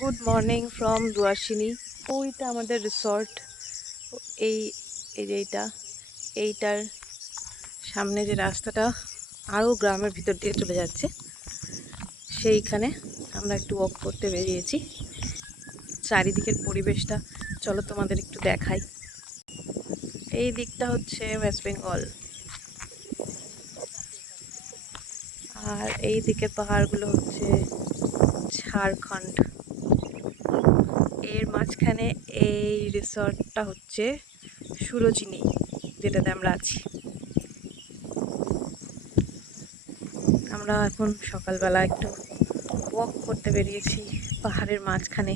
Good morning from দুয়াশিনী। ওইটা আমাদের resort. এই এই যে এইটার সামনে যে রাস্তাটা আরও গ্রামের ভিতর দিয়ে চলে যাচ্ছে, সেইখানে আমরা একটু ওয়াক করতে বেরিয়েছি। চারিদিকের পরিবেশটা চলো তোমাদের একটু দেখাই। এই দিকটা হচ্ছে ওয়েস্ট বেঙ্গল, আর এই দিকের পাহাড়গুলো হচ্ছে ঝাড়খণ্ড। এর মাঝখানে এই রিসর্টটা হচ্ছে সুরচিনী, যেটাতে আমরা আছি। আমরা এখন সকালবেলা একটু ওয়াক করতে বেরিয়েছি পাহাড়ের মাঝখানে,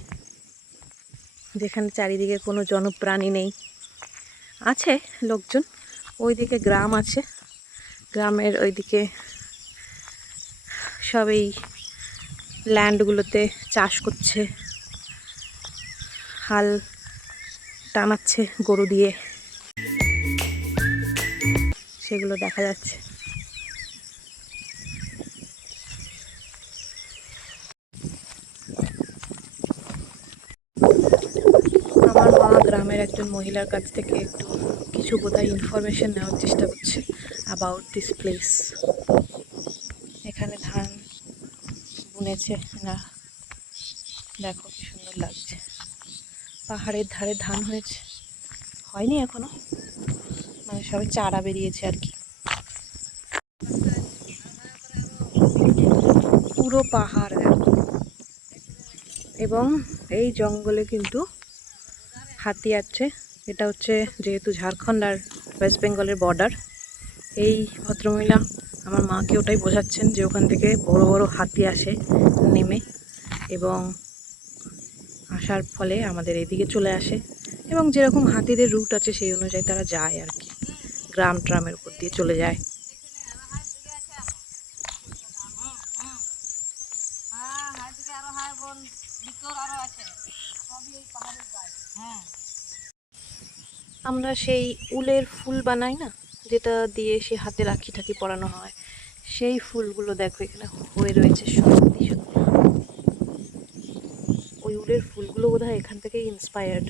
যেখানে চারিদিকে কোনো জনপ্রাণী নেই। আছে লোকজন, ওইদিকে গ্রাম আছে, গ্রামের ওইদিকে সব এই ল্যান্ডগুলোতে চাষ করছে, হাল টানাচ্ছে গরু দিয়ে, সেগুলো দেখা যাচ্ছে। আমার মা গ্রামের একজন মহিলার কাছ থেকে একটু কিছু বোধহয় ইনফরমেশন নেওয়ার চেষ্টা করছে অ্যাবাউট দিস প্লেস। এখানে ধান বুনেছে না, দেখো কি সুন্দর লাগছে। পাহাড়ের ধারে ধান হয়েছে, হয়নি এখনো, মানে সবে চারা বেরিয়েছে আর কি। পুরো পাহাড় দেখো, এবং এই জঙ্গলে কিন্তু হাতি আছে। এটা হচ্ছে যেহেতু ঝাড়খণ্ড আর ওয়েস্ট বেঙ্গলের বর্ডার, এই ভদ্রমহিলা আমার মাকে ওটাই বোঝাচ্ছেন যে ওখান থেকে বড় বড় হাতি আসে নেমে, এবং আসার ফলে আমাদের এদিকে চলে আসে, এবং যেরকম হাতিদের রুট আছে সেই অনুযায়ী তারা যায় আর কি, গ্রাম ট্রামের উপর দিয়ে চলে যায়। আমরা সেই উলের ফুল বানাই না, যেটা দিয়ে সে হাতে রাখি ঠাকি পরানো হয়, সেই ফুলগুলো দেখো এখানে হয়ে রয়েছে সত্যি সত্যি। ওই উলের ফুলগুলো বোধহয় এখান থেকে ইন্সপায়ার্ড।